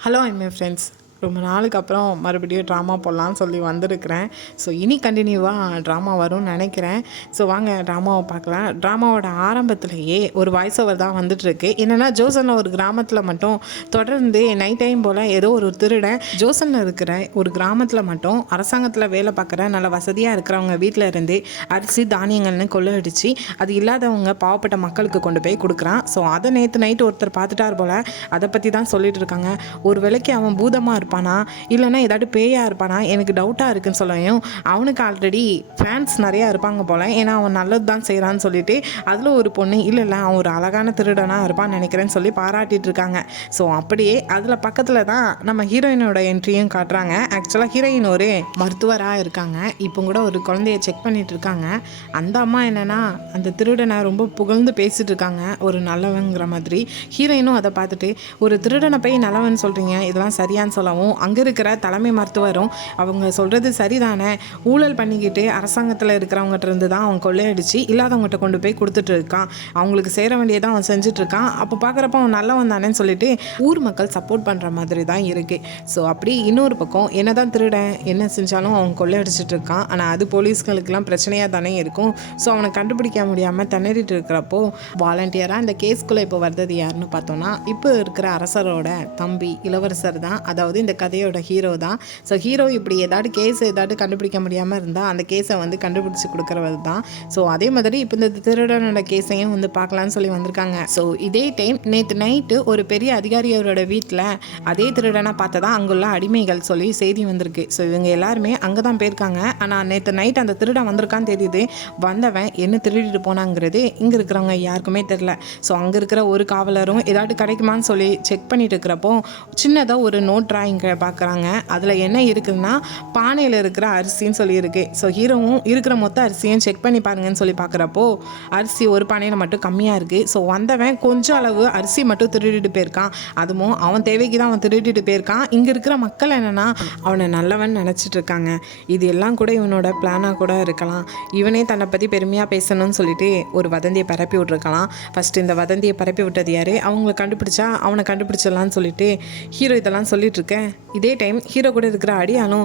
Hello and my friends ரொம்ப நாளுக்கு அப்புறம் மறுபடியும் ட்ராமா போடலான்னு சொல்லி வந்திருக்கிறேன். ஸோ இனி கண்டினியூவாக ட்ராமா வரும்னு நினைக்கிறேன். ஸோ வாங்க ட்ராமாவை பார்க்கலாம். ட்ராமாவோட ஆரம்பத்திலேயே ஒரு வாய்ஸ் ஓவர் தான் வந்துட்டுருக்கு. என்னென்னா ஜோசனில் ஒரு கிராமத்தில் மட்டும் தொடர்ந்து நைட் டைம் போல் ஏதோ ஒரு திருடன் ஜோசனில் இருக்கிற ஒரு கிராமத்தில் மட்டும் அரசாங்கத்தில் வேலை பார்க்குற நல்ல வசதியாக இருக்கிறவங்க வீட்டில் இருந்து அரிசி தானியங்கள்னு கொள்ளடிச்சு அது இல்லாதவங்க பாவப்பட்ட மக்களுக்கு கொண்டு போய் கொடுக்குறான். ஸோ அதை நேற்று நைட்டு ஒருத்தர் பார்த்துட்டார் போல் அதை பற்றி தான் சொல்லிட்டு இருக்காங்க. ஒரு வேளைக்கு அவன் பூதமாக இருப்பான். இல்லைன்னா ஏதாட்டு பேயாக இருப்பானா? எனக்கு டவுட்டாக இருக்குன்னு சொல்லவும் அவனுக்கு ஆல்ரெடி ஃபேன்ஸ் நிறையா இருப்பாங்க போல். ஏன்னா அவன் நல்லது தான் செய்கிறான்னு சொல்லிட்டு அதில் ஒரு பொண்ணு இல்லை இல்லை அவன் ஒரு அழகான திருடனாக இருப்பான்னு நினைக்கிறேன்னு சொல்லி பாராட்டிட்டு இருக்காங்க. ஸோ அப்படியே அதில் பக்கத்தில் தான் நம்ம ஹீரோயினோட என்ட்ரியும் காட்டுறாங்க. ஆக்சுவலாக ஹீரோயின் ஒரு மருத்துவராக இருக்காங்க. இப்போ கூட ஒரு குழந்தைய செக் பண்ணிட்டு இருக்காங்க. அந்த அம்மா என்னன்னா அந்த திருடனை ரொம்ப புகழ்ந்து பேசிட்டு இருக்காங்க. ஒரு நல்லவங்கிற மாதிரி. ஹீரோயினும் அதை பார்த்துட்டு ஒரு திருடனை போய் நல்லவன் சொல்கிறீங்க இதெல்லாம் சரியான்னு சொல்லவும் அங்கே இருக்கிற தலைமை மருத்துவரும் அவங்க சொல்கிறது சரிதானே? ஊழல் பண்ணிக்கிட்டு அரசாங்கத்தில் இருக்கிறவங்ககிட்ட இருந்து தான் அவன் கொள்ளையடிச்சு இல்லாதவங்ககிட்ட கொண்டு போய் கொடுத்துட்டு இருக்கான். அவங்களுக்கு சேர வேண்டியதான் அவன் செஞ்சுட்டு இருக்கான். அப்போ பார்க்குறப்ப அவன் நல்லவன் தானேன்னு சொல்லிட்டு ஊர் மக்கள் சப்போர்ட் பண்ணுற மாதிரி தான் இருக்குது ஸோ அப்படி இன்னொரு பக்கம் என்ன தான் திருடன் என்ன செஞ்சாலும் அவன் கொள்ளையடிச்சிட்டு இருக்கான். ஆனால் அது போலீஸ்களுக்கெல்லாம் பிரச்சனையாக தானே இருக்கும். ஸோ அவனை கண்டுபிடிக்க முடியாமல் திணறிட்டு இருக்கிறப்போ வாலண்டியராக இந்த கேஸ்குள்ளே இப்போ வர்றது யாருன்னு பார்த்தோன்னா இப்போ இருக்கிற அரசரோட தம்பி இளவரசர் தான். அதாவது இந்த கதையோட ஹீரோ தான். ஸோ ஹீரோ இப்படி ஏதாவது கேஸ் ஏதாட்டு கண்டுபிடிக்க முடியாமல் இருந்தால் அந்த கேஸை வந்து கண்டுபிடிச்சி கொடுக்குறது தான். ஸோ அதே மாதிரி இப்போ இந்த திருடனோட கேஸையும் வந்து பார்க்கலான்னு சொல்லி வந்திருக்காங்க. ஸோ இதே டைம் நேற்று நைட்டு ஒரு பெரிய அதிகாரியவரோட வீட்டில் அதே திருடனை பார்த்ததா அங்குள்ள அடிமைகள் சொல்லி செய்தி வந்திருக்கு. ஸோ இவங்க எல்லாருமே அங்கே தான் போயிருக்காங்க. ஆனால் நேற்று நைட் அந்த திருடன் வந்திருக்கான்னு தெரியுது. வந்தவன் என்ன திருடிட்டு போனாங்கிறது இங்கே இருக்கிறவங்க யாருக்குமே தெரில ஸோ அங்கே இருக்கிற ஒரு காவலரும் ஏதாவது கிடைக்குமான்னு சொல்லி செக் பண்ணிட்டு இருக்கிறப்போ சின்னதாக ஒரு நோட் ட்ராயிங் பார்க்குறாங்க அதில் என்ன இருக்குதுன்னா பானையில் இருக்கிற அரிசின்னு சொல்லியிருக்கு. ஸோ ஹீரோவும் இருக்கிற மொத்த அரிசியும் செக் பண்ணி பாருங்கன்னு சொல்லி பார்க்குறப்போ அரிசி ஒரு பானையில் மட்டும் கம்மியாக இருக்குது ஸோ வந்தவன் கொஞ்சம் அளவு அரிசி மட்டும் திருடிட்டு போயிருக்கான். அதுவும் அவன் தேவைக்கு தான் அவன் திருடிட்டு போயிருக்கான். இங்கே இருக்கிற மக்கள் என்னென்னா அவனை நல்லவன் நினச்சிட்டு இருக்காங்க. இது எல்லாம் கூட இவனோட பிளானாக கூட இருக்கலாம். இவனே தன்னை பற்றி பெருமையாக பேசணும்னு சொல்லிட்டு ஒரு வதந்தியை பரப்பி விட்ருக்கலாம் ஃபஸ்ட்டு இந்த வதந்தியை பரப்பி விட்டது யார்? அவங்கள கண்டுபிடிச்சா அவனை கண்டுபிடிச்சிடலான்னு சொல்லிட்டு ஹீரோ இதெல்லாம் சொல்லிட்டு இருக்கேன் இதே டைம் ஹீரோ கூட இருக்கிற அடியாலும்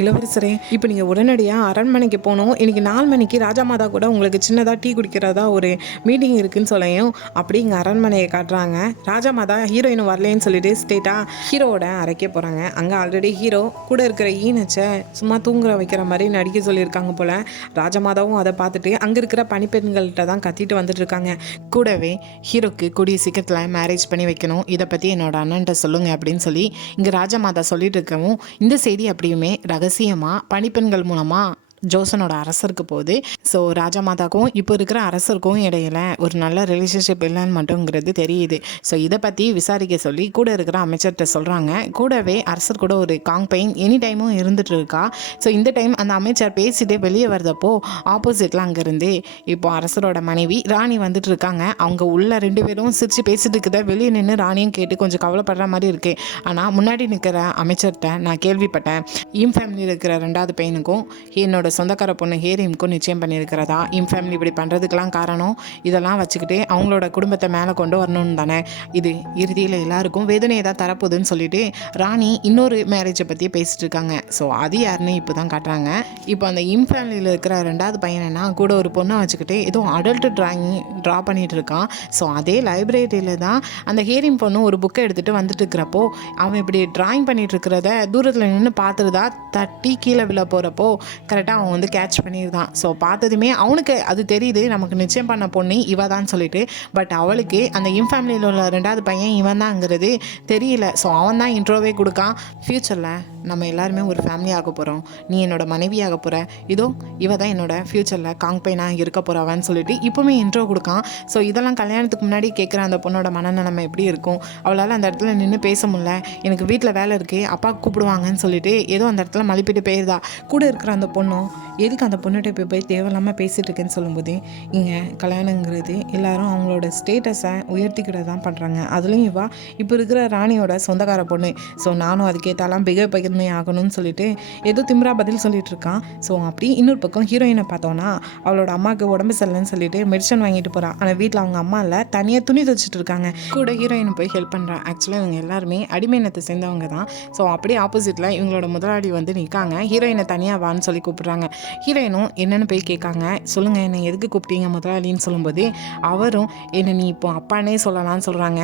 இளவரசரே இப்போ நீங்கள் உடனடியாக அரண்மனைக்கு போகணும். இன்னைக்கு நாலு மணிக்கு ராஜா மாதா கூட உங்களுக்கு சின்னதாக டீ குடிக்கிறதா ஒரு மீட்டிங் இருக்குன்னு சொல்லையும். அப்படி இங்கே அரண்மனையை காட்டுறாங்க. ராஜா மாதா ஹீரோயின் வரலேன்னு சொல்லிட்டு ஸ்டேட்டாக ஹீரோவோட அரைக்க போகிறாங்க அங்கே ஆல்ரெடி ஹீரோ கூட இருக்கிற ஈனச்சை சும்மா தூங்குற வைக்கிற மாதிரி நடிக்க சொல்லியிருக்காங்க போல். ராஜமாதாவும் அதை பார்த்துட்டு அங்கே இருக்கிற பணிப்பெண்கள்கிட்ட தான் கத்திட்டு வந்துட்டு இருக்காங்க. கூடவே ஹீரோக்கு கூடிய சீக்கிரத்தில் மேரேஜ் பண்ணி வைக்கணும். இதை பற்றி என்னோட அண்ணன்ட்ட சொல்லுங்க அப்படின்னு சொல்லி இங்கே ராஜமாதா சொல்லிட்டு இருக்கவும் இந்த செய்தி அப்படியுமே ரகசியமாக பணிப்பெண்கள் மூலமாக ஜோசனோட அரசருக்கு போகுது. ஸோ ராஜா மாதாக்கும் இப்போ இருக்கிற அரசருக்கும் இடையில ஒரு நல்ல ரிலேஷன்ஷிப் இல்லைன்னு மட்டுங்கிறது தெரியுது. ஸோ இதை பற்றி விசாரிக்க சொல்லி கூட இருக்கிற அமைச்சர்கிட்ட சொல்கிறாங்க கூடவே அரசர் கூட ஒரு காங் பெயின் எனி டைமும் இருந்துட்டு இருக்கா. ஸோ இந்த டைம் அந்த அமைச்சர் பேசிட்டு வெளியே வர்றதப்போ ஆப்போசிட்டில் அங்கேருந்து இப்போ அரசரோட மனைவி ராணி வந்துட்டு இருக்காங்க. அவங்க உள்ள ரெண்டு பேரும் சிரிச்சு பேசிட்டு இருக்கிறத வெளியே நின்று ராணியும் கேட்டு கொஞ்சம் கவலைப்படுற மாதிரி இருக்கு. ஆனால் முன்னாடி நிற்கிற அமைச்சர்கிட்ட நான் கேள்விப்பட்டேன். இம் ஃபேமிலியில் இருக்கிற ரெண்டாவது பையனுக்கும் என்னோட சொந்தக்கார பொண்ணு ஹேரிம்க்கும் நிச்சயம் பண்ணியிருக்கிறதா? இம் ஃபேமிலி இப்படி பண்ணுறதுக்கெலாம் காரணம்? இதெல்லாம் வச்சுக்கிட்டு அவங்களோட குடும்பத்தை மேலே கொண்டு வரணும்னு தானே? இது இறுதியில் எல்லாருக்கும் வேதனையை தான் தரப்போகுதுன்னு சொல்லிட்டு ராணி இன்னொரு மேரேஜை பற்றி பேசிட்டு இருக்காங்க. ஸோ அது யாருன்னு இப்போ தான் காட்டுறாங்க. இப்போ அந்த இம் ஃபேமிலியில் இருக்கிற ரெண்டாவது பையனா கூட ஒரு பொண்ணை வச்சுக்கிட்டு ஏதோ அடல்ட் ட்ராயிங் ட்ரா பண்ணிட்டு இருக்கான். ஸோ அதே லைப்ரரியில் தான் அந்த ஹேரிம் பொண்ணு ஒரு புக்கை எடுத்துகிட்டு வந்துட்டு இருக்கிறப்போ அவன் இப்படி ட்ராயிங் பண்ணிட்டு இருக்கிறத தூரத்தில் நின்று பார்த்துருதா தட்டி கீழே விழ போகிறப்போ கரெக்டாக அவன் வந்து கேட்ச் பண்ணியிருந்தான் ஸோ பார்த்ததுமே அவனுக்கு அது தெரியுது நமக்கு நிச்சயம் பண்ண பொண்ணு இவ தான் சொல்லிட்டு. பட் அவளுக்கு அந்த இம் ஃபேமிலியில் உள்ள ரெண்டாவது பையன் இவன் தாங்கிறது தெரியல. ஸோ அவன் தான் இன்ட்ரோவே கொடுக்கான். ஃப்யூச்சரில் நம்ம எல்லாருமே ஒரு ஃபேமிலி ஆக போகிறோம் நீ என்னோட மனைவி ஆக போகிற இதோ இவ தான் என்னோட ஃப்யூச்சரில் காங் பையனாக இருக்க போகிறவன்னு சொல்லிட்டு இப்போவுமே இன்ட்ரோ கொடுக்கான். ஸோ இதெல்லாம் கல்யாணத்துக்கு முன்னாடி கேட்குற அந்த பொண்ணோட மனநிலைமை எப்படி இருக்கும்? அவளால் அந்த இடத்துல நின்று பேச முடியல. எனக்கு வீட்டில் வேலை இருக்குது அப்பா கூப்பிடுவாங்கன்னு சொல்லிட்டு ஏதோ அந்த இடத்துல மழுப்பிட்டு போயிருதா கூட இருக்கிற அந்த பொண்ணும் அப்புறம் எதுக்கு அந்த பொண்ணுகிட்ட போய் போய் தேவையில்லாமல் பேசிகிட்டு இருக்கேன்னு சொல்லும்போது இங்கே கல்யாணங்கிறது எல்லாரும் அவங்களோட ஸ்டேட்டஸை உயர்த்திக்கிட்டு தான் பண்ணுறாங்க அதுலேயும் இவா இப்போ இருக்கிற ராணியோட சொந்தக்கார பொண்ணு. ஸோ நானும் அதுக்கேற்றாலாம் பிகை பகிர்மை ஆகணும்னு சொல்லிட்டு ஏதோ திம்ரா பதில் சொல்லிட்டு இருக்கான் ஸோ அப்படி இன்னொரு பக்கம் ஹீரோயினை பார்த்தோன்னா அவளோட அம்மாவுக்கு உடம்பு சரியில்லைன்னு சொல்லிட்டு மெடிசன் வாங்கிட்டு போகிறான் ஆனால் வீட்டில் அவங்க அம்மா இல்லை தனியாக துணி தைச்சிட்டு இருக்காங்க. கூட ஹீரோயின் போய் ஹெல்ப் பண்ணுறான் ஆக்சுவலாக இவங்க எல்லாருமே அடிமையினத்தை சேர்ந்தவங்க தான் ஸோ அப்படியே ஆப்போசிட்டில் இவங்களோட முதலாளி வந்து நிற்காங்க ஹீரோயினை தனியாக வான்னு சொல்லி கூப்பிட்றாங்க. ஹீரோயினும் என்னென்னு போய் கேட்காங்க. சொல்லுங்கள் என்னை எதுக்கு கூப்பிட்டீங்க முதலாளின்னு சொல்லும்போது அவரும் என்னை நீ இப்போ அப்பானே சொல்லலாம்னு சொல்கிறாங்க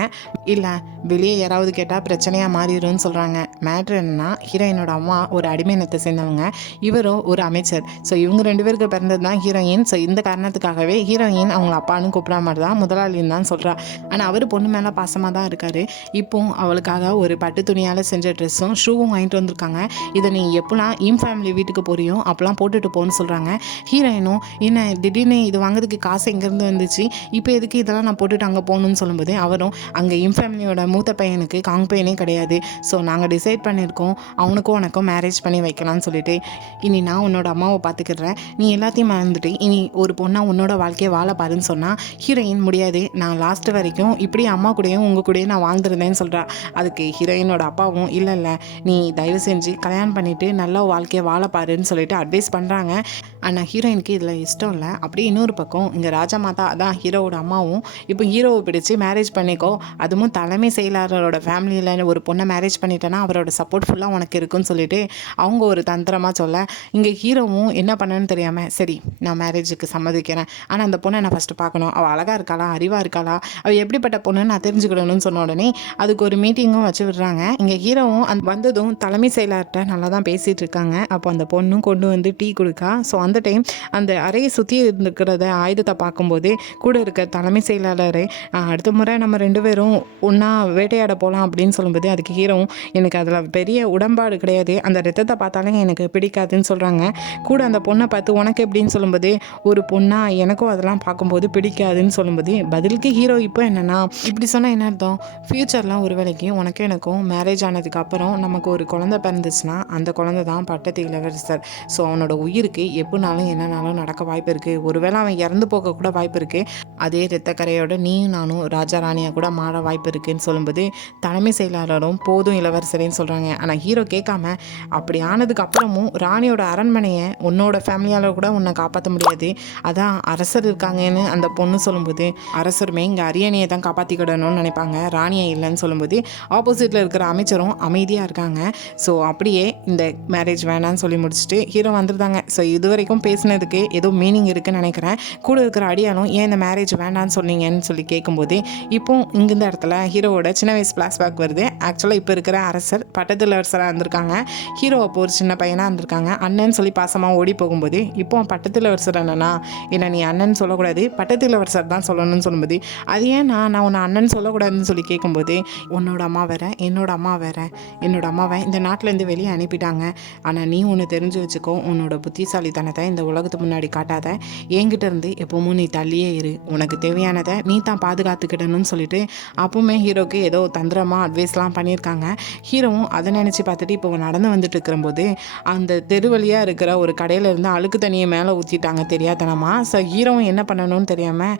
இல்லை வெளியே யாராவது கேட்டால் பிரச்சனையாக மாறிடும்னு சொல்கிறாங்க மேட்ரு என்னன்னா ஹீரோயினோட அம்மா ஒரு அடிமையினத்தை சேர்ந்தவங்க. இவரும் ஒரு அமைச்சர். ஸோ இவங்க ரெண்டு பேருக்கு பிறந்தது தான் ஹீரோயின். ஸோ இந்த காரணத்துக்காகவே ஹீரோயின் அவங்கள அப்பான்னு கூப்பிட்ற மாதிரி தான் முதலாளின்னு தான் சொல்கிறா ஆனால் அவர் பொண்ணு மேலே பாசமாக தான் இருக்கார். இப்போ அவளுக்காக ஒரு பட்டு துணியால் செஞ்ச ட்ரெஸ்ஸும் ஷூவும் வாங்கிட்டு வந்திருக்காங்க. இதை நீ எப்போலாம் இம் ஃபேமிலி வீட்டுக்கு போறியோ அப்போலாம் போட்டுட்டு போன்னு சொல்கிறாங்க ஹீரோயினும் என்ன திடீர்னு இது வாங்குறதுக்கு காசு எங்கேருந்து வந்துச்சு? இப்போ எதுக்கு இதெல்லாம் நான் போட்டுட்டு அங்கே போகணும்னு சொல்லும்போது அவரும் அங்கே இம் ஃபேமிலியோட மூத்த பையனுக்கு காங் பையனே கிடையாது. ஸோ நாங்கள் டிசைட் பண்ணியிருக்கோம் அவனுக்கும் உனக்கும் மேரேஜ் பண்ணி வைக்கலாம்னு சொல்லிட்டு. இனி நான் உன்னோட அம்மாவை பார்த்துக்கிறேன். நீ எல்லாத்தையும் மறந்துட்டு இனி ஒரு பொண்ணாக உன்னோட வாழ்க்கையை வாழ பாருன்னு சொன்னால் ஹீரோயின் முடியாது. நான் லாஸ்ட் வரைக்கும் இப்படி அம்மா கூடயும் உங்கள் கூடயும் நான் வாழ்ந்துருந்தேன்னு சொல்கிறா அதுக்கு ஹீரோயினோட அப்பாவும் இல்லை இல்லை நீ தயவு செஞ்சு கல்யாணம் பண்ணிவிட்டு நல்ல வாழ்க்கையை வாழ பாருன்னு சொல்லிட்டு அட்வைஸ் பண்ணுறாங்க ஆனால் ஹீரோயினுக்கு இதில் இஷ்டம் இல்லை. அப்படியே இன்னொரு பக்கம் இங்கே ராஜா மாதா அதான் ஹீரோவோட அம்மாவும் இப்போ ஹீரோவை பிடிச்சி மேரேஜ் பண்ணிக்கோ. அதுவும் தலைமை செயலாளரோட ஃபேமிலியில் ஒரு பொண்ணை மேரேஜ் பண்ணிட்டேன்னா அவரோட சப்போர்ட் ஃபுல்லாக உனக்கு இருக்குன்னு சொல்லிட்டு அவங்க ஒரு தந்திரமாக சொல்ல இங்கே ஹீரோவும் என்ன பண்ணணும்னு தெரியாமல் சரி நான் மேரேஜுக்கு சம்மதிக்கிறேன். ஆனால் அந்த பொண்ணை நான் ஃபஸ்ட்டு பார்க்கணும். அவள் அழகாக இருக்காளா? அறிவாக இருக்காளா? அவள் எப்படிப்பட்ட பொண்ணுன்னு நான் தெரிஞ்சுக்கிடணும்னு சொன்ன உடனே அதுக்கு ஒரு மீட்டிங்கும் வச்சு விடுறாங்க. இங்கே ஹீரோவும் அந்த வந்ததும் தலைமை செயலாளர்கிட்ட நல்லா தான் பேசிகிட்டு இருக்காங்க. அப்போ அந்த பொண்ணும் கொண்டு வந்து டீ கொடுக்கா? ஸோ அந்த டைம் அந்த அறையை சுற்றி இருந்துக்கிறத ஆயுதத்தை பார்க்கும்போது கூட இருக்க தலைமை செயலாளரே அடுத்த முறை நம்ம ரெண்டு பேரும் ஒன்றா வேட்டையாட போகலாம் அப்படின்னு சொல்லும்போது அதுக்கு ஹீரோவும் எனக்கு அதில் பெரிய உடன்பாடு கிடையாது. அந்த ரத்தத்தை பார்த்தாலே எனக்கு பிடிக்காதுன்னு சொல்கிறாங்க கூட அந்த பொண்ணை பார்த்து உனக்கு எப்படின்னு சொல்லும்போது ஒரு பொண்ணாக எனக்கும் அதெல்லாம் பார்க்கும்போது பிடிக்காதுன்னு சொல்லும்போது பதிலுக்கு ஹீரோ இப்போ என்னென்னா இப்படி சொன்னால் என்ன அர்த்தம்? ஃப்யூச்சர்லாம் ஒரு வேளைக்கு உனக்கும் எனக்கும் மேரேஜ் ஆனதுக்கு அப்புறம் நமக்கு ஒரு குழந்தை பிறந்துச்சுன்னா அந்த குழந்தை தான் பட்டத்து இளவரசர். ஸோ அவனோட உயிருக்கு எப்படினாலும் என்னனாலும் நடக்க வாய்ப்பு இருக்குது ஒருவேளை அவன் இறந்து போக கூட வாய்ப்பு இருக்குது அதே ரத்தக்கரையோட நீயும் நானும் ராஜா ராணியாக கூட மாற வாய்ப்பு இருக்குன்னு சொல்லும்போது தலைமை செயலாளரும் போதும் இளவரசரேன்னு சொல்கிறாங்க ஆனால் ஹீரோ கேட்காம அப்படி ஆனதுக்கு அப்புறமும் ராணியோட அரண்மனையை உன்னோட ஃபேமிலியால் கூட உன்னை காப்பாற்ற முடியாது. அதான் அரசர் இருக்காங்கன்னு அந்த பொண்ணு சொல்லும்போது அரசருமே இங்கே அரியணையை தான் காப்பாற்றிக்கிடணும்னு நினைப்பாங்க. ராணியை இல்லைன்னு சொல்லும்போது ஆப்போசிட்டில் இருக்கிற அமைச்சரும் அமைதியாக இருக்காங்க. ஸோ அப்படியே இந்த மேரேஜ் வேணான்னு சொல்லி முடிச்சுட்டு ஹீரோ வந்துருந்தாங்க ஸோ இது வரைக்கும் பேசினதுக்கு ஏதோ மீனிங் இருக்குன்னு நினைக்கிறேன். கூட இருக்கிற அடியானும் ஏன் இந்த மேரேஜ் வேண்டான்னு சொன்னீங்கன்னு சொல்லி கேட்கும்போது இப்போ இங்க இந்த இடத்துல ஹீரோவோட சின்ன வயசு ஃப்ளாஷ்பேக் வருது. ஆக்சுவலாக இப்போ இருக்கிற அரசர் பட்டத்தில் அரசராக இருந்திருக்காங்க. ஹீரோ அப்போ ஒரு சின்ன பையனாக இருந்திருக்காங்க. அண்ணன் சொல்லி பாசமாக ஓடி போகும்போது இப்போ பட்டத்தில் அரசர் என்னன்னா என்ன நீ அண்ணன் சொல்லக்கூடாது? பட்டத்தில் அரசர் தான் சொல்லணும்னு சொல்லும்போது அது ஏன் நான் நான் உன்னை அண்ணன் சொல்லக்கூடாதுன்னு சொல்லி கேட்கும்போது உன்னோட அம்மா வேற என்னோட அம்மா வேற என்னோட அம்மாவை இந்த நாட்டிலேருந்து வெளியே அனுப்பிட்டாங்க. ஆனால் நீ ஒன்று தெரிஞ்சு வச்சுக்கோ உன்னோட புத்திசாலித்தனத்தை இந்த உலகத்துக்கு முன்னாடி காட்டாத என்கிட்ட இருந்து எப்பவும் நீ தள்ளியே இரு. உனக்கு தேவையானதை நீ தான் பாதுகாத்துக்கிடணும்னு சொல்லிட்டு அப்பவுமே ஹீரோக்கு ஏதோ தந்திரமாக அட்வைஸ்லாம் பண்ணியிருக்காங்க. ஹீரோவும் அதை நினச்சி பார்த்துட்டு இப்போ நடந்து வந்துட்டு இருக்கிறபோது அந்த தெரு வழியாக இருக்கிற ஒரு கடையில் இருந்து அழுக்கு தண்ணியை மேலே ஊற்றிட்டாங்க தெரியாதனமா? ஸோ ஹீரோவும் என்ன பண்ணணும்னு தெரியாமல்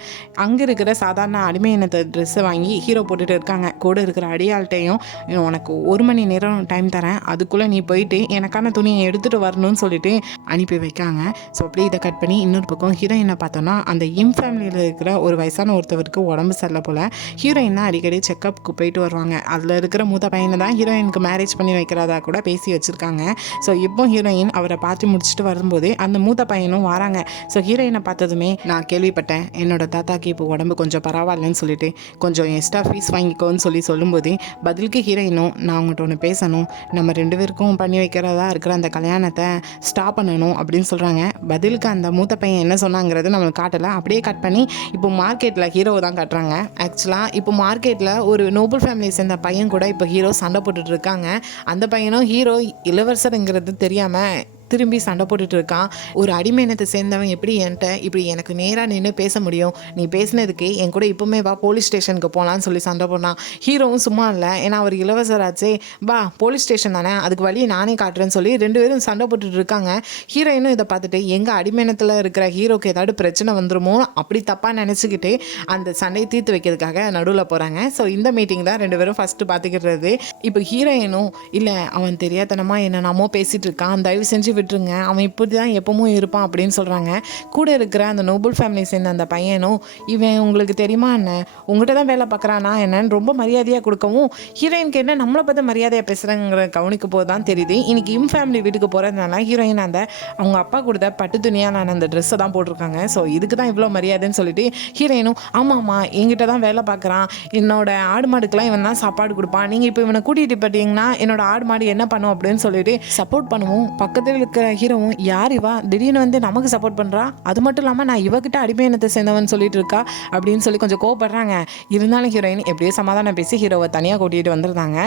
அங்கே இருக்கிற சாதாரண அடிமை இனத்தை ட்ரெஸ்ஸை வாங்கி ஹீரோ போட்டுட்டு இருக்காங்க. கூட இருக்கிற அடியாள்கிட்டையும் உனக்கு ஒரு மணி நேரம் டைம் தரேன். அதுக்குள்ளே நீ போயிட்டு எனக்கான துணியை எடுத்துகிட்டு வரணும்னு சொல்லிட்டு அனுப்பி வைக்காங்க. ஸோ அப்படியே இதை கட் பண்ணி இன்னொரு பக்கம் ஹீரோயினை பார்த்தோன்னா அந்த இம் ஃபேமிலியில் இருக்கிற ஒரு வயசான ஒருத்தவருக்கு உடம்பு சரியில்லை போல் ஹீரோயின் தான் அடிக்கடி செக்கப்புக்கு போயிட்டு வருவாங்க. அதில் இருக்கிற மூத்த பையனை தான் ஹீரோயினுக்கு மேரேஜ் பண்ணி வைக்கிறதா கூட பேசி வச்சுருக்காங்க. ஸோ இப்போ ஹீரோயின் அவரை பார்த்து முடிச்சுட்டு வரும்போது அந்த மூத்த பையனும் வராங்க. ஸோ ஹீரோயினை பார்த்ததுமே நான் கேள்விப்பட்டேன். என்னோட தாத்தாக்கு இப்போ உடம்பு கொஞ்சம் பரவாயில்லன்னு சொல்லிட்டு கொஞ்சம் எக்ஸ்ட்ரா ஃபீஸ் வாங்கிக்கோன்னு சொல்லி சொல்லும்போது பதிலுக்கு ஹீரோயினும் நான் அவங்கள்ட்ட ஒன்று பேசணும். நம்ம ரெண்டு பேருக்கும் பண்ணி வைக்கிறதா இருக்கிற அந்த கல்யாணத்தை ஸ்டாப் பண்ணணும் அப்படின்னு சொல்கிறாங்க பதிலுக்கு அந்த மூத்த பையன் என்ன சொன்னாங்கிறது நம்மளுக்கு காட்டலை. அப்படியே கட் பண்ணி இப்போ மார்க்கெட்டில் ஹீரோவை தான் காட்டுறாங்க. ஆக்சுவலாக இப்போ மார்க்கெட்டில் ஒரு நோபல் ஃபேமிலியை சேர்ந்த பையன் கூட இப்போ ஹீரோ சண்டை போட்டுட்டு இருக்காங்க. அந்த பையனும் ஹீரோ இளவரசருங்கிறது தெரியாமல் திரும்பி சண்டை போட்டுட்டு இருக்கான். ஒரு அடிமை இனத்தை சேர்ந்தவன் எப்படி என்கிட்ட இப்படி எனக்கு நேராக நின்று பேச முடியும்? நீ பேசினதுக்கு என் கூட இப்போவுமே வா போலீஸ் ஸ்டேஷனுக்கு போகலான்னு சொல்லி சண்டை போனான் ஹீரோவும் சும்மா இல்லை. ஏன்னா அவர் இளவரசராச்சே. வா போலீஸ் ஸ்டேஷன் தானே. அதுக்கு வழி நானே காட்டுறேன்னு சொல்லி ரெண்டு பேரும் சண்டை போட்டுட்டு இருக்காங்க. ஹீரோயினும் இதை பார்த்துட்டு எங்கள் அடிமையினத்தில் இருக்கிற ஹீரோக்கு ஏதாவது பிரச்சனை வந்துருமோ? அப்படி தப்பாக நினச்சிக்கிட்டு அந்த சண்டையை தீர்த்து வைக்கிறதுக்காக நடுவில் போகிறாங்க ஸோ இந்த மீட்டிங் தான் ரெண்டு பேரும் ஃபஸ்ட்டு பார்த்துக்கிறது இப்போ ஹீரோயினும் இல்லை அவன் தெரியாதனமாக என்னென்னமோ பேசிகிட்டு இருக்கான். தயவு செஞ்சு விட்டுருங்க. அவன் இப்படி தான் எப்பவும் இருப்பான் அப்படின்னு சொல்கிறாங்க கூட இருக்கிற அந்த நோபல் ஃபேமிலி சேர்ந்த அந்த பையனும் இவன் உங்களுக்கு தெரியுமா என்ன? உங்கள்கிட்ட தான் வேலை பார்க்குறானா என்னன்னு ரொம்ப மரியாதையாக கொடுக்கவும் ஹீரோயினுக்கு என்ன நம்மளை பார்த்து மரியாதையாக பேசுகிறாங்கிற கவனிக்க போது தான் தெரியுது. இன்னைக்கு இம் ஃபேமிலி வீட்டுக்கு போகிறதுனால ஹீரோயின் அந்த அவங்க அப்பா கொடுத்த பட்டு துணியாக நான் அந்த ட்ரெஸ்ஸை தான் போட்டிருக்காங்க. ஸோ இதுக்கு தான் இவ்வளோ மரியாதைன்னு சொல்லிட்டு ஹீரோயினும் ஆமாம்மா என்கிட்ட தான் வேலை பார்க்குறான். என்னோட ஆடு மாடுக்கெல்லாம் இவன் தான் சாப்பாடு கொடுப்பான். நீங்கள் இப்போ இவனை கூட்டிகிட்டு போயிட்டீங்கன்னா என்னோட ஆடு மாடு என்ன பண்ணும் அப்படின்னு சொல்லிட்டு சப்போர்ட் பண்ணுவோம். பக்கத்தில் இருக்கிற ஹீரோவும் யார் இவா? திடீர்னு வந்து நமக்கு சப்போர்ட் பண்ணுறா அது மட்டும் இல்லாமல் நான் இவகிட்ட அடிமை இனத்தை சேர்ந்தவன் சொல்லிட்டு இருக்கா? அப்படின்னு சொல்லி கொஞ்சம் கோவப்படுறாங்க. இருந்தாலும் ஹீரோயின் எப்படியோ சமாதானம் பேசி ஹீரோவை தனியாக கூட்டிகிட்டு வந்துருந்தாங்க.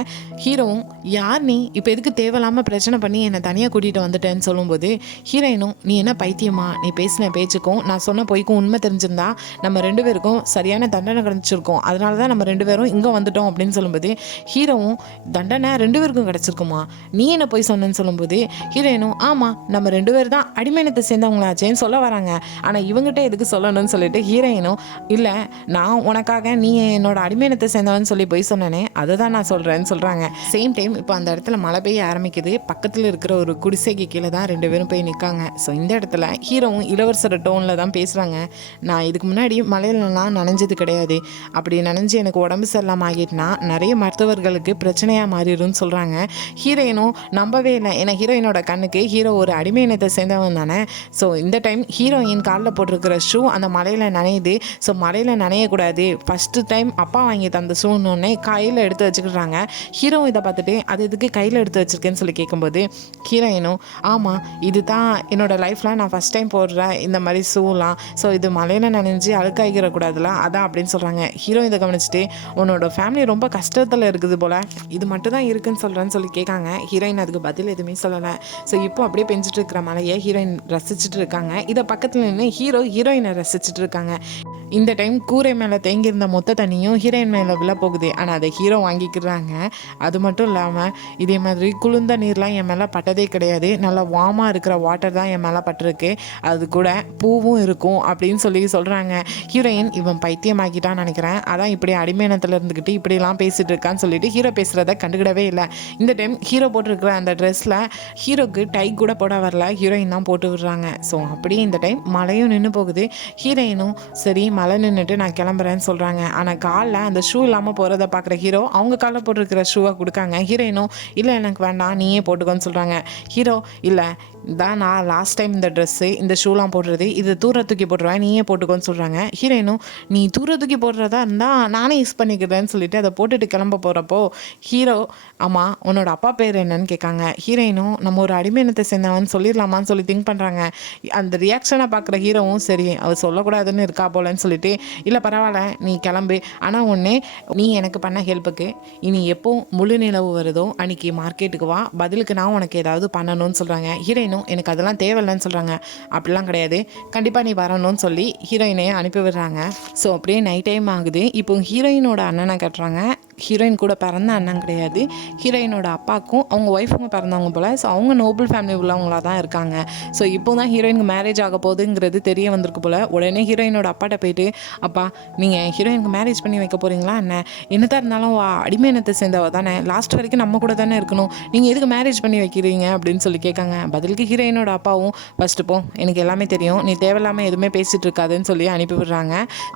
ஹீரோவும் யார் நீ? இப்போ எதுக்கு தேவையில்லாமல் பிரச்சனை பண்ணி என்னை தனியாக கூட்டிகிட்டு வந்துட்டேன்னு சொல்லும்போது ஹீரோயினும் நீ என்ன பைத்தியமா? நீ பேசின பேச்சுக்கும் நான் சொன்ன பொய்க்கும் உண்மை தெரிஞ்சிருந்தா நம்ம ரெண்டு பேருக்கும் சரியான தண்டனை கிடச்சிருக்கோம். அதனால தான் நம்ம ரெண்டு பேரும் இங்கே வந்துட்டோம் அப்படின்னு சொல்லும்போது ஹீரோவும் தண்டனை ரெண்டு பேருக்கும் கிடச்சிருக்குமா? நீ என்ன போய் சொன்னேன்னு சொல்லும்போது ஹீரோயினும் ஆமாம் நம்ம ரெண்டு பேர் தான் அடிமையனத்தை சேர்ந்தவங்களாச்சேன்னு சொல்ல வராங்க. ஆனால் இவங்ககிட்ட எதுக்கு சொல்லணும்னு சொல்லிட்டு ஹீரோயினும் இல்லை நான் உனக்காக நீ என்னோட அடிமைனத்தை சேர்ந்தவன் சொல்லி போய் சொன்னேனே அதை தான் நான் சொல்கிறேன்னு சொல்கிறாங்க சேம் டைம் இப்போ அந்த இடத்துல மழை பெய்ய ஆரம்பிக்குது. பக்கத்தில் இருக்கிற ஒரு குடிசைக்கு கீழே தான் ரெண்டு பேரும் போய் நிற்காங்க ஸோ இந்த இடத்துல ஹீரோவும் இளவரசர் டோனில் தான் பேசுகிறாங்க நான் இதுக்கு முன்னாடி மலையிலலாம் நனைஞ்சது கிடையாது. அப்படி நனைஞ்சு எனக்கு உடம்பு சரியில்லாம ஆகிட்டுனா நிறைய மருத்துவர்களுக்கு பிரச்சனையாக மாறிடும்னு சொல்கிறாங்க ஹீரோயினும் நம்பவே இல்லை. ஏன்னா ஹீரோயினோட கண்ணுக்கு ஹீரோ ஒரு அடிமை இனத்தை சேர்ந்தவன் தானே? ஸோ இந்த டைம் ஹீரோயின் காலில் போட்டிருக்கிற ஷூ அந்த மலையில் நனையுது. ஸோ மலையில் நனையக்கூடாது. ஃபஸ்ட்டு டைம் அப்பா வாங்கி தந்த ஷூன்னொன்னே கையில் எடுத்து வச்சுக்கிறாங்க ஹீரோ இதை பார்த்துட்டு அது எதுக்கு கையில் எடுத்து வச்சிருக்கேன்னு சொல்லி கேட்கும்போது ஹீரோயினும் ஆமாம் இது தான் என்னோடய லைஃப்பில் நான் ஃபஸ்ட் டைம் போடுறேன் இந்த மாதிரி ஷூலாம் ஸோ இது மலையில் நனைஞ்சு அழுக்காகிடக்கூடாதுல அதான் அப்படின்னு சொல்கிறாங்க ஹீரோ இதை கவனிச்சுட்டு உன்னோட ஃபேமிலி ரொம்ப கஷ்டத்தில் இருக்குது போல். இது மட்டும் தான் இருக்குதுன்னு சொல்கிறேன்னு சொல்லி கேட்காங்க. ஹீரோயின் அதுக்கு பதில் எதுவுமே சொல்லலை. ஸோ இப்போ அப்படியே பெஞ்சிட்டு இருக்கிற மலையை ஹீரோயின் ரசிச்சுட்டு இருக்காங்க இதை பக்கத்தில் நின்று ஹீரோ ஹீரோயினை ரசிச்சுட்டு இருக்காங்க இந்த டைம் கூரை மேலே தேங்கியிருந்த மொத்த தண்ணியும் ஹீரோயின் மேலே விழ போகுது. ஆனால் அதை ஹீரோ வாங்கிக்கிறாங்க. அது மட்டும் இல்லாமல் இதே மாதிரி குளிர்ந்த நீர்லாம் என் மேலே பட்டதே கிடையாது. நல்லா வார்மாக இருக்கிற வாட்டர் தான் என் மேலே பட்டிருக்கு. அது கூட பூவும் இருக்கும் அப்படின்னு சொல்லி சொல்கிறாங்க ஹீரோயின் இவன் பைத்தியமாக்கிட்டான்னு நினைக்கிறேன். அதான் இப்படி அடிமையனத்தில் இருந்துக்கிட்டு இப்படிலாம் பேசிகிட்டு இருக்கான்னு சொல்லிட்டு ஹீரோ பேசுகிறத கண்டுக்கிடவே இல்லை. இந்த டைம் ஹீரோ போட்டிருக்கிற அந்த ட்ரெஸ்ஸில் ஹீரோக்கு டை கூட போட வரல. ஹீரோயின் தான் போட்டு விடுறாங்க. ஸோ அப்படியே இந்த டைம் மழையும் நின்று போகுது. ஹீரோயினும் சரி மழை நின்றுட்டு நான் கிளம்புறேன்னு சொல்கிறாங்க ஆனால் காலில் அந்த ஷூ இல்லாமல் போகிறத பார்க்குற ஹீரோ அவங்க காலில் போட்டிருக்கிற ஷூவை கொடுக்காங்க. ஹீரோயினும் இல்லை எனக்கு வேண்டாம் நீயே போட்டுக்கோன்னு சொல்கிறாங்க ஹீரோ இல்லை தான் நான் லாஸ்ட் டைம் இந்த ட்ரெஸ்ஸு இந்த ஷூலாம் போடுறது இது தூர தூக்கி போட்டுருவேன் நீயே போட்டுக்கோன்னு சொல்கிறாங்க ஹீரோயினும் நீ தூர தூக்கி போடுறதா இருந்தால் நானே யூஸ் பண்ணிக்கிறேன்னு சொல்லிட்டு அதை போட்டுட்டு கிளம்ப போகிறப்போ ஹீரோ ஆமாம் உன்னோட அப்பா பேர் என்னன்னு கேட்காங்க. ஹீரோயினும் நம்ம ஒரு அடிமையினத்தை சேர்ந்தவன் சொல்லிடலாமான்னு சொல்லி திங்க் பண்ணுறாங்க அந்த ரியாக்ஷனை பார்க்குற ஹீரோவும் சரி அவர் சொல்லக்கூடாதுன்னு இருக்கா போலன்னு சொல்லிட்டு இல்லை பரவாயில்ல நீ கிளம்பு. ஆனால் ஒன்று நீ எனக்கு பண்ண ஹெல்ப்புக்கு இனி எப்போ முழு நிலவு வருதோ அன்னைக்கு மார்க்கெட்டுக்கு வா. பதிலுக்கு நான் உனக்கு ஏதாவது பண்ணணும்னு சொல்கிறாங்க ஹீரோயினும் எனக்கு அதெல்லாம் தேவையில்லைன்னு சொல்கிறாங்க அப்படிலாம் கிடையாது. கண்டிப்பாக நீ வரணும்னு சொல்லி ஹீரோயினையே அனுப்பி விடுறாங்க. ஸோ அப்படியே நைட் டைம் ஆகுது. இப்போ ஹீரோயினோட அண்ணனை கட்டுறாங்க. ஹீரோயின் கூட பிறந்த அண்ணன் கிடையாது. ஹீரோயினோட அப்பாவுக்கும் அவங்க ஒய்ஃபுங்க பிறந்தவங்க போல். ஸோ அவங்க நோபல் ஃபேமிலி உள்ளவங்களாக தான் இருக்காங்க. ஸோ இப்போ தான் ஹீரோயினுக்கு மேரேஜ் ஆக போகுதுங்கிறது தெரிய வந்திருக்கு போல். உடனே ஹீரோயினோட அப்பாட்ட போயிட்டு அப்பா நீங்கள் ஹீரோயினுக்கு மேரேஜ் பண்ணி வைக்க போகிறீங்களா என்ன? என்னதான் இருந்தாலும் வா அடிமை இனத்தை சேர்ந்தவ தானே. லாஸ்ட் வரைக்கும் நம்ம கூட தானே இருக்கணும். நீங்கள் எதுக்கு மேரேஜ் பண்ணி வைக்கிறீங்க? அப்படின்னு சொல்லி கேட்காங்க. பதிலுக்கு ஹீரோயினோட அப்பாவும் ஃபஸ்ட்டு போ எனக்கு எல்லாமே தெரியும். நீ தேவையில்லாமல் எதுவுமே பேசிகிட்டு இருக்காதுன்னு சொல்லி அனுப்பி விடுறாங்க.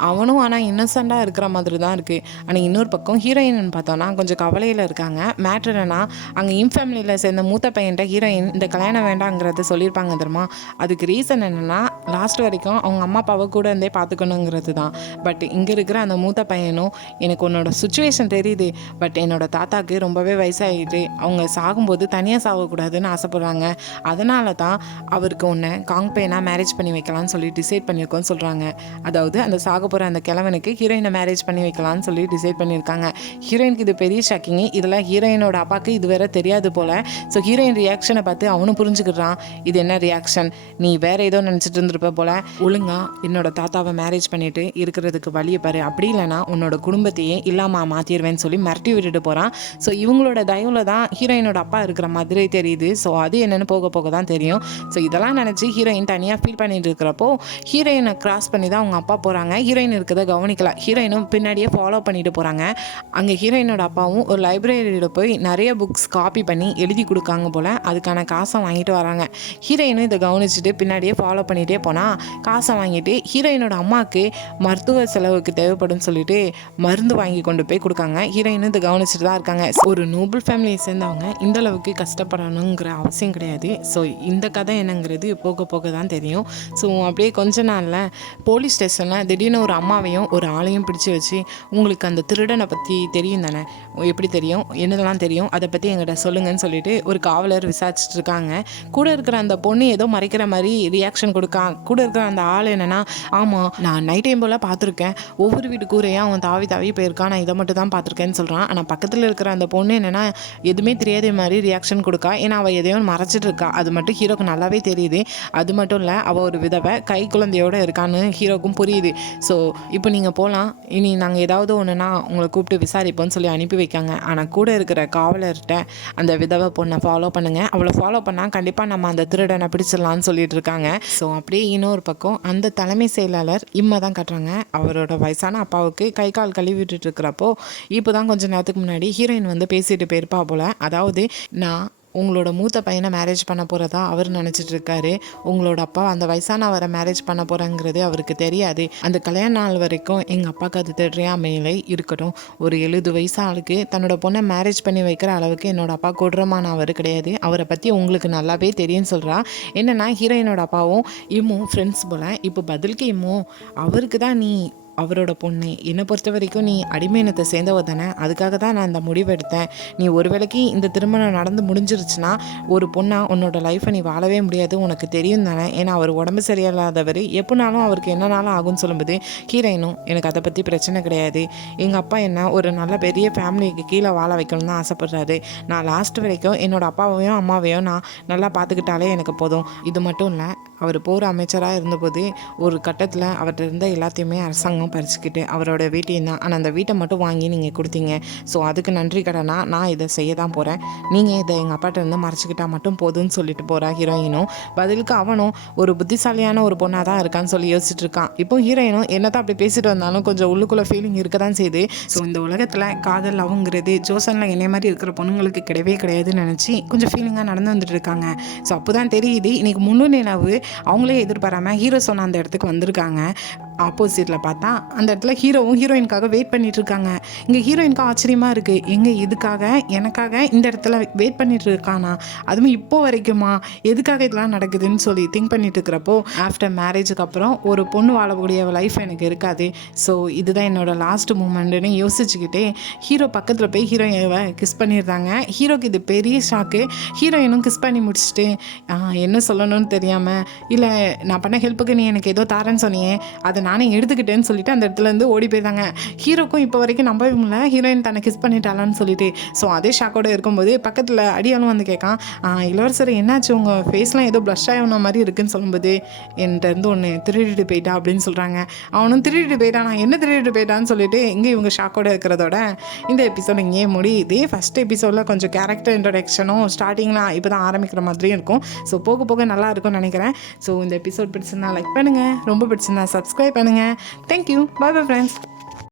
அவனும் ஆனால் இன்னசெண்டாக இருக்கிற மாதிரி தான் இருக்குது ஆனால் இன்னொரு பக்கம் ஹீரோயின் பார்த்தோன்னா கொஞ்சம் கவலையில் இருக்காங்க. மேட்ரு என்னன்னா அங்கே இன்ஃபேமிலியில் சேர்ந்த மூத்த பையன்ட்ட ஹீரோயின் இந்த கல்யாணம் வேண்டாங்கிறத சொல்லியிருப்பாங்க தெரியுமா? அதுக்கு ரீசன் என்னென்னா லாஸ்ட் வரைக்கும் அவங்க அம்மா அப்பாவை கூட இருந்தே பார்த்துக்கணுங்கிறது தான். பட் இங்கே இருக்கிற அந்த மூத்த பையனும் எனக்கு உன்னோட சுச்சுவேஷன் தெரியுது. பட் என்னோட தாத்தாக்கு ரொம்பவே வயசாகிடுது அவங்க சாகும்போது தனியாக சாகக்கூடாதுன்னு ஆசைப்படுறாங்க. அதனால தான் அவருக்கு ஒன்று காங் பையனாக மேரேஜ் பண்ணி வைக்கலாம்னு சொல்லி டிசைட் பண்ணியிருக்கோன்னு சொல்கிறாங்க அதாவது அந்த சாக போகிற அந்த கிழவனுக்கு ஹீரோயினை மேரேஜ் பண்ணி வைக்கலாம்னு சொல்லி டிசைட் பண்ணியிருக்காங்க. ஹீரோயினுக்கு இது பெரிய ஷாக்கிங்கு இதில் ஹீரோயினோட அப்பாவுக்கு இது வேற தெரியாது போல். ஸோ ஹீரோயின் ரியாக்ஷனை பார்த்து அவனும் புரிஞ்சுக்கிறான் இது என்ன ரியாக்ஷன் நீ வேற ஏதோ நினச்சிட்டு இருந்திருப்ப போல. ஒழுங்கா என்னோட தாத்தாவை மேரேஜ் பண்ணிட்டு இருக்கிறதுக்கு வழியை பாரு. அப்படி இல்லைனா உன்னோட குடும்பத்தையே இல்லாமல் மாற்றிடுவேன்னு சொல்லி மிரட்டி விட்டுட்டு போகிறான் ஸோ இவங்களோட தயவில் தான் ஹீரோயினோட அப்பா இருக்கிற மாதிரி தெரியுது. ஸோ அது என்னென்னு போக போக தான் தெரியும். ஸோ இதெல்லாம் நினச்சி ஹீரோயின் தனியாக ஃபீல் பண்ணிட்டு இருக்கிறப்போ ஹீரோயினை கிராஸ் பண்ணி தான் அவங்க அப்பா போகிறாங்க ஹீரோயின் இருக்கிறத கவனிக்கல ஹீரோயினும் பின்னாடியே ஃபாலோ பண்ணிட்டு போகிறாங்க அங்கே எங்கள் ஹீரோயினோட அப்பாவும் ஒரு லைப்ரரியில் போய் நிறைய புக்ஸ் காப்பி பண்ணி எழுதி கொடுக்காங்க போல். அதுக்கான காசை வாங்கிட்டு வராங்க. ஹீரோயினும் இதை கவனிச்சுட்டு பின்னாடியே ஃபாலோ பண்ணிகிட்டே போனால் காசை வாங்கிட்டு ஹீரோயினோட அம்மாவுக்கு மருத்துவ செலவுக்கு தேவைப்படும்னு சொல்லிட்டு மருந்து வாங்கி கொண்டு போய் கொடுக்காங்க. ஹீரோயினும் இதை கவனிச்சுட்டு தான் இருக்காங்க. ஒரு நோபல் ஃபேமிலியை சேர்ந்தவங்க இந்த அளவுக்கு கஷ்டப்படணுங்கிற அவசியம் கிடையாது. ஸோ இந்த கதை என்னங்கிறது போக போக தான் தெரியும். ஸோ அப்படியே கொஞ்ச நாளில் போலீஸ் ஸ்டேஷனில் திடீர்னு ஒரு அம்மாவையும் ஒரு ஆளையும் பிடிச்சி வச்சு உங்களுக்கு அந்த திருடனை பற்றி தெரியும் தானே? எப்படி தெரியும்? என்னதெல்லாம் தெரியும்? அதை பற்றி எங்கிட்ட சொல்லுங்கன்னு சொல்லிட்டு ஒரு காவலர் விசாரிச்சுட்டு இருக்காங்க. கூட இருக்கிற அந்த பொண்ணு ஏதோ மறைக்கிற மாதிரி ரியாக்ஷன் கொடுக்கா கூட இருக்கிற அந்த ஆள் என்னென்னா ஆமாம் நான் நைட் டைம் போல் பார்த்துருக்கேன். ஒவ்வொரு வீட்டு கூரையாக அவன் தாவி தாவி போயிருக்கான் நான் இதை மட்டும் தான் பார்த்துருக்கேன்னு சொல்கிறான் ஆனால் பக்கத்தில் இருக்கிற அந்த பொண்ணு என்னென்னா எதுவுமே தெரியாத மாதிரி ரியாக்ஷன் கொடுக்கா. ஏன்னா அவள் எதையோ மறைச்சிட்டு இருக்கா. அது மட்டும் ஹீரோக்கு நல்லாவே தெரியுது. அது மட்டும் இல்லை அவள் ஒரு விதவை கை குழந்தையோடு இருக்கான்னு ஹீரோக்கும் புரியுது. ஸோ இப்போ நீங்கள் போகலாம் இனி நாங்கள் ஏதாவது ஒன்றுனா உங்களை கூப்பிட்டு விசாரிப்போம்னு சொல்லி அனுப்பி வைக்காங்க. ஆனால் கூட இருக்கிற காவலர்கிட்ட அந்த விதவை பொண்ணை ஃபாலோ பண்ணுங்கள் அவளை ஃபாலோ பண்ணால் கண்டிப்பாக நம்ம அந்த திருடனை பிடிச்சிடலாம்னு சொல்லிட்டு இருக்காங்க. ஸோ அப்படியே இன்னொரு பக்கம் அந்த தலைமை செயலாளர் இம்மை தான் கட்டுறாங்க. அவரோட வயசான அப்பாவுக்கு கை கால் கழுவி விட்டுட்டு இருக்கிறப்போ இப்போ தான் கொஞ்சம் நேரத்துக்கு முன்னாடி ஹீரோயின் வந்து பேசிட்டு போயிருப்பா போல். அதாவது நான் உங்களோட மூத்த பையனை மேரேஜ் பண்ண போகிறதா அவர் நினச்சிட்டு இருக்காரு. உங்களோட அப்பா அந்த வயசானவரை மேரேஜ் பண்ண போகிறேங்கிறது அவருக்கு தெரியாது. அந்த கல்யாண நாள் வரைக்கும் எங்கள் அப்பாவுக்கு அது தெரியாமையிலே இருக்கட்டும். ஒரு எழுபது வயசு ஆளுக்கு தன்னோட பொண்ணை மேரேஜ் பண்ணி வைக்கிற அளவுக்கு என்னோட அப்பா கொடூரமான அவர் கிடையாது. அவரை பற்றி உங்களுக்கு நல்லாவே தெரியும்னு சொல்கிறா என்னென்னா ஹீரோயினோட அப்பாவும் இம்மும் ஃப்ரெண்ட்ஸ் போல். இப்போ பதிலுக்கு இம்மும் அவருக்கு தான் நீ அவரோட பொண்ணு. என்னை பொறுத்த வரைக்கும் நீ அடிமையினத்தை சேர்ந்தவ தானே. அதுக்காக தான் நான் இந்த முடிவு எடுத்தேன். நீ ஒரு வேளைக்கு இந்த திருமணம் நடந்து முடிஞ்சிருச்சுன்னா ஒரு பொண்ணாக உன்னோட லைஃப்பை நீ வாழவே முடியாது. உனக்கு தெரியும் தானே. ஏன்னா அவர் உடம்பு சரியில்லாதவர். எப்போனாலும் அவருக்கு என்னனாலும் ஆகும்னு சொல்லும்போது ஹீரோயினும் எனக்கு அதை பற்றி பிரச்சனை கிடையாது. எங்கள் அப்பா என்ன ஒரு நல்ல பெரிய ஃபேமிலிக்கு கீழே வாழ வைக்கணும்னு தான் ஆசைப்படுறாரு. நான் லாஸ்ட் வரைக்கும் என்னோட அப்பாவையும் அம்மாவையும் நான் நல்லா பார்த்துக்கிட்டாலே எனக்கு போதும். இது மட்டும் இல்லை அவர் போர் அமைச்சராக இருந்தபோது ஒரு கட்டத்தில் அவர்கிட்ட இருந்த எல்லாத்தையுமே அரசாங்கம் பறிச்சுக்கிட்டு அவரோட வீட்டையும் தான் ஆனால் அந்த வீட்டை மட்டும் வாங்கி நீங்கள் கொடுத்தீங்க. ஸோ அதுக்கு நன்றி கடனா நான் இதை செய்ய தான் போகிறேன் நீங்கள் இதை எங்கள் அப்பாட்ட இருந்து மறைச்சிக்கிட்டால் மட்டும் போதும்னு சொல்லிட்டு போகிறா ஹீரோயினும். பதிலுக்கு அவனும் ஒரு புத்திசாலியான ஒரு பொண்ணாக தான் இருக்கான்னு சொல்லி யோசிச்சுட்டு இருக்கான். இப்போ ஹீரோயினும் என்னதான் அப்படி பேசிட்டு வந்தாலும் கொஞ்சம் உள்ளுக்குள்ளே ஃபீலிங் இருக்க தான் செய்யுது. ஸோ இந்த உலகத்தில் காதல் லவ்ங்கிறது ஜோசனில் என்னை மாதிரி இருக்கிற பொண்ணுங்களுக்கு கிடையவே கிடையாதுன்னு நினச்சி கொஞ்சம் ஃபீலிங்காக நடந்து வந்துட்டு இருக்காங்க. ஸோ அப்போ தான் தெரியுது முன்னு நினைவு அவங்களே எதிர்பாராமல் ஹீரோ சொன்ன அந்த இடத்துக்கு வந்திருக்காங்க. ஆப்போசிட்டில் பார்த்தா அந்த இடத்துல ஹீரோவும் ஹீரோயினுக்காக வெயிட் பண்ணிட்டு இருக்காங்க இங்கே ஹீரோயினுக்கு ஆச்சரியமாக இருக்குது எங்கே இதுக்காக எனக்காக இந்த இடத்துல வெயிட் பண்ணிட்டு இருக்கானா அதுவும் இப்போ வரைக்குமா? எதுக்காக இதெல்லாம் நடக்குதுன்னு சொல்லி திங்க் பண்ணிட்டு இருக்கிறப்போ ஆஃப்டர் மேரேஜுக்கு அப்புறம் ஒரு பொண்ணு வாழக்கூடிய லைஃப் எனக்கு இருக்காது. ஸோ இதுதான் என்னோட லாஸ்ட் மூமெண்ட்டுன்னு யோசிச்சுக்கிட்டே ஹீரோ பக்கத்தில் போய் ஹீரோயினை கிஸ் பண்ணிடுறாங்க. ஹீரோக்கு இது பெரிய ஷாக்கு ஹீரோயினும் கிஸ் பண்ணி முடிச்சுட்டு என்ன சொல்லணும்னு தெரியாமல் இல்லை நான் பண்ண ஹெல்ப்புக்கு நீ எனக்கு ஏதோ தாரேன்னு சொன்னியே அதை நானே எடுத்துக்கிட்டேன்னு சொல்லிட்டு அந்த இடத்துலருந்து ஓடி போயிருந்தாங்க. ஹீரோக்கும் இப்போ வரைக்கும் நம்பவே முடியல. ஹீரோயின் தன்னை கிஸ் பண்ணிட்டாளான்னு சொல்லிட்டு. ஸோ அதே ஷாக்கோட இருக்கும்போது பக்கத்தில் அடியாலும் வந்து கேட்கான் இளவரசர் என்னாச்சு? உங்கள் ஃபேஸ்லாம் ஏதோ ப்ளஷ் ஆகின மாதிரி இருக்குன்னு சொல்லும்போது என்கிட்ட இருந்து ஒன்று திருடிட்டு போயிட்டா? அப்படின்னு சொல்கிறாங்க அவனும் திருடிட்டு போயிட்டான். நான் என்ன திருடிட்டு போயிட்டான்னு சொல்லிட்டு இங்கே இவங்க ஷாக்கோடு இருக்கிறதோட இந்த எபிசோட் இங்கேயே முடியுது ஃபஸ்ட் எபிசோடில் கொஞ்சம் கேரக்டர் இன்ட்ரடக்ஷனும் ஸ்டார்டிங்லாம் இப்போ தான் ஆரம்பிக்கிற மாதிரியும் இருக்கும். ஸோ போக போக நல்லா இருக்கும்னு நினைக்கிறேன். ஸோ இந்த எபிசோட் பிடிச்சிருந்தா லைக் பண்ணுங்கள் ரொம்ப பிடிச்சிருந்தா சப்ஸ்கிரைப் பண்ணுங்கள் தேங்க்யூ பை பை ஃப்ரெண்ட்ஸ்